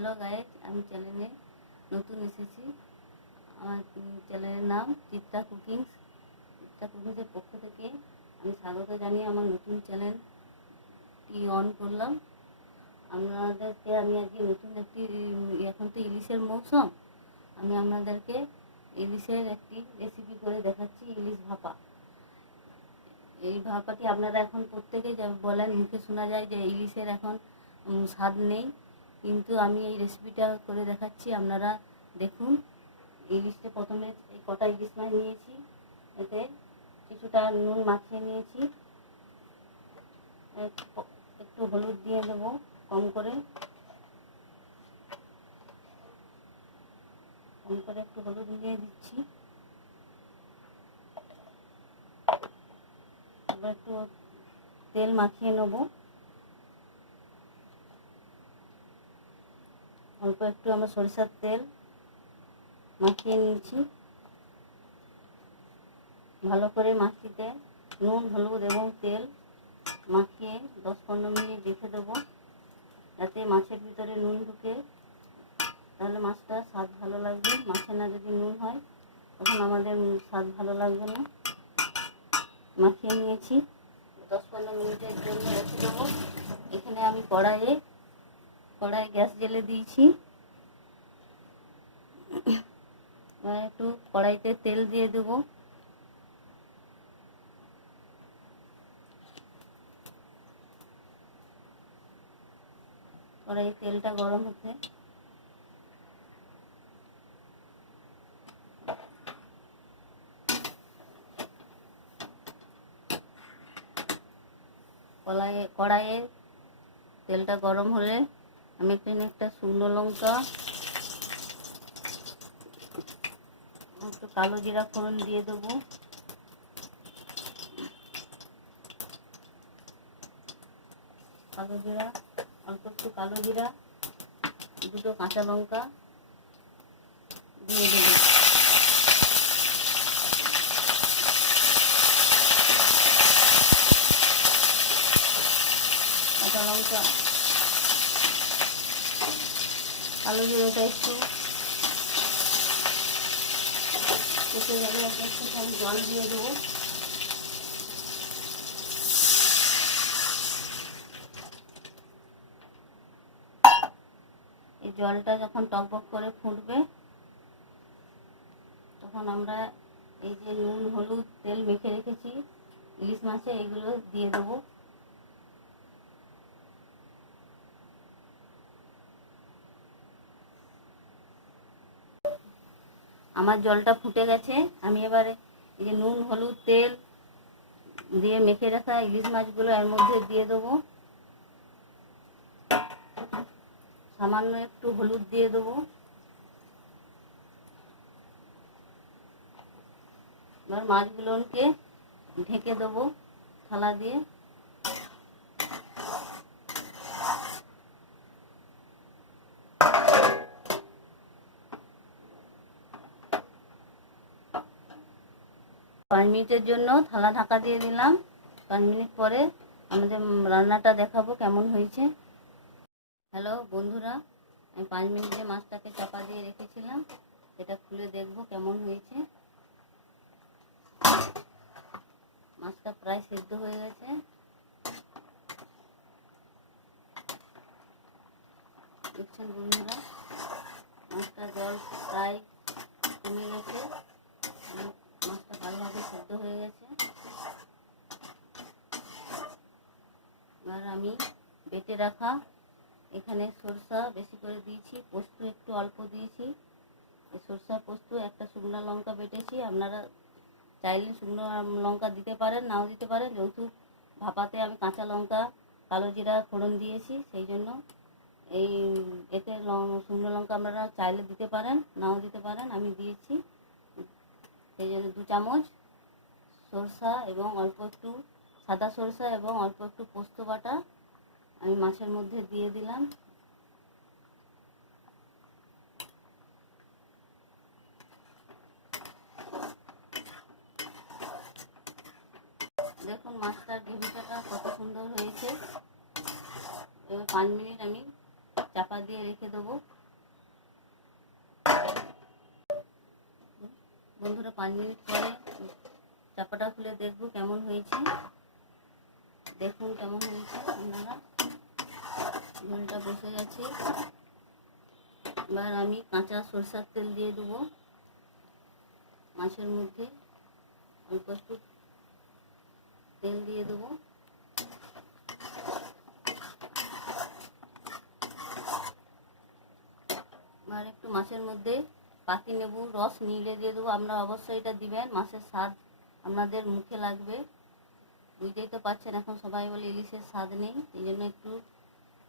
Hello guys, আমি চ্যানেলে নতুন এসেছি। আমার চ্যানেলের নাম চিত্রা কুকিংস। চিত্রা কুকিংসের পক্ষ থেকে আমি স্বাগত জানিয়ে আমার নতুন চ্যানেলটি অন করলাম। আপনাদেরকে আমি আজকে নতুন একটি, এখন তো ইলিশের মৌসুম, আমি আপনাদেরকে ইলিশের একটি রেসিপি করে দেখাচ্ছি। ইলিশ ভাপা। এই ভাপাটি আপনারা এখন প্রত্যেকেই বলেন, মুখে শোনা যায় যে ইলিশের এখন স্বাদ নেই, কিন্তু আমি এই রেসিপিটা করে দেখাচ্ছি। আপনারা দেখুন। ইলিশটা প্রথমে এই কটা ইলিশ মাছ নিয়েছি, এতে কিছুটা নুন মাখিয়ে নিয়েছি, একটু হলুদ দিয়ে দেবো কম করে একটু হলুদ দিয়ে দিচ্ছি। এবার একটু তেল মাখিয়ে নেব, অল্প একটু আমরা সরিষার তেল মাখিয়ে নিয়েছি। ভালো করে মাখিতে নুন, হলুদ এবং তেল মাখিয়ে 10-15 মিনিট রেখে দেবো, যাতে মাছের ভিতরে নুন ঢুকে, তাহলে মাছটা স্বাদ ভালো লাগবে। মাছে না যদি নুন হয় তখন আমাদের স্বাদ ভালো লাগবে না। মাখিয়ে নিয়েছি, 10-15 মিনিটের জন্য রেখে দেবো। এখানে আমি কড়াইয়ে গ্যাস জ্বেলে দিয়েছি। একটু কড়াইতে তেল দিয়ে দেবো। কড়াইয়ে তেলটা গরম হতে কড়াইয়ে তেলটা গরম হলে আমি এখানে একটা শুকনো লঙ্কা, একটু কালো জিরা ফোড়ন দিয়ে দেবো। অল্প একটু কালো জিরা, দুটো কাঁচা লঙ্কা দিয়ে দেবো। কাঁচা লঙ্কা, কালো জিরাটা একটু কেটে গেলে একটু জল দিয়ে দেবো। এই জলটা যখন টকবক করে ফুটবে, তখন আমরা এই যে নুন, হলুদ, তেল মেখে রেখেছি ইলিশ মাছে, এগুলো দিয়ে দেবো। আমার জলটা ফুটে গেছে, আমি এবারে এই যে নুন, হলুদ, তেল দিয়ে মেখে রাখা ইলিশ মাছগুলো এর মধ্যে দিয়ে দেবো। সামান্য একটু হলুদ দিয়ে দেবো। এবার মাছগুলোকে ঢেকে দেবো থালা দিয়ে। 5 মিনিটের জন্য থালা ঢাকা দিয়ে দিলাম। 5 মিনিট পরে আমাদের রান্নাটা দেখাবো কেমন হয়েছে। হ্যালো বন্ধুরা, আমি 5 মিনিটে মাছটাকে চাপা দিয়ে রেখেছিলাম, এটা খুলে দেখবো কেমন হয়েছে। মাছটা প্রায় সেদ্ধ হয়ে গেছে। দেখছেন বন্ধুরা, মাছটা জল প্রায় কমে গেছে, মাছটা ভালোভাবে সেদ্ধ হয়ে গেছে। এবার আমি বেটে রাখা, এখানে সরষা বেশি করে দিয়েছি, পোস্ত একটু অল্প দিয়েছি। সরষা পোস্ত, একটা শুকনো লঙ্কা বেটেছি। আপনারা চাইলে শুকনো লঙ্কা দিতে পারেন, নাও দিতে পারেন। যেহেতু ভাপাতে আমি কাঁচা লঙ্কা, কালো জিরা ফোড়ন দিয়েছি, সেই জন্য এতে শুকনো লঙ্কা আপনারা চাইলে দিতে পারেন, নাও দিতে পারেন। আমি দিয়েছি, সেই জন্য 2 চামচ সরষা এবং অল্প একটু সাদা সরষা এবং অল্প একটু পোস্ত বাটা আমি মাছের মধ্যে দিয়ে দিলাম। দেখুন মাছটার গ্রেভিটা কত সুন্দর হয়েছে। এবার 5 মিনিট আমি চাপা দিয়ে রেখে দেবো। বন্ধুরা 5 মিনিট পরে চাপাটা খুলে দেখবো কেমন হয়েছে। দেখুন কেমন হয়েছে আপনারা, ঝোলটা বসে গেছে। এবার আমি কাঁচা সরষের তেল দিয়ে দেবো মাছের মধ্যে, অল্প একটু তেল দিয়ে দেবো। আর একটু মাছের মধ্যে পাতিলেবুর রস নিগড়ে দিয়ে দেবো। আপনারা অবশ্যই এটা দিবেন, মাছের স্বাদ আপনাদের মুখে লাগবে। বুঝতেই তো পারছেন এখন সবাই বলে ইলিশের স্বাদ নেই, এই জন্য একটু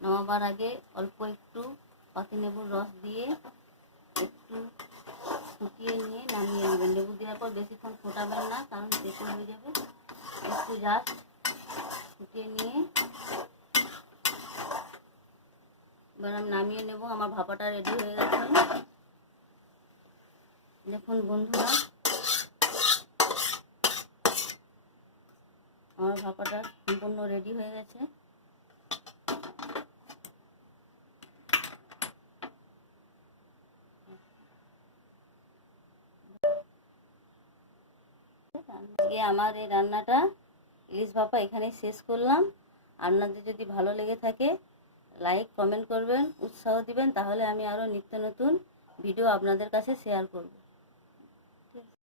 নামাবার আগে অল্প একটু পাতিলেবুর রস দিয়ে একটু ফুটিয়ে নিয়ে নামিয়ে নেবেন। লেবু দেওয়ার পর বেশিক্ষণ ফোটাবেন না, কারণ তেতো হয়ে যাবে। একটু জাস্ট ফুটিয়ে নিয়ে এবার আমি নামিয়ে নেব। আমার ভাপাটা রেডি হয়ে গেছে। দেখুন বন্ধুরা, আমার ভাপাটা সম্পূর্ণ রেডি হয়ে গেছে। আজকে আমার এই রান্নাটা ইলিশ ভাপা এখানেই শেষ করলাম। আপনাদের যদি ভালো লেগে থাকে লাইক কমেন্ট করবেন, উৎসাহ দিবেন, তাহলে আমি আরও নিত্য নতুন ভিডিও আপনাদের কাছে শেয়ার করব।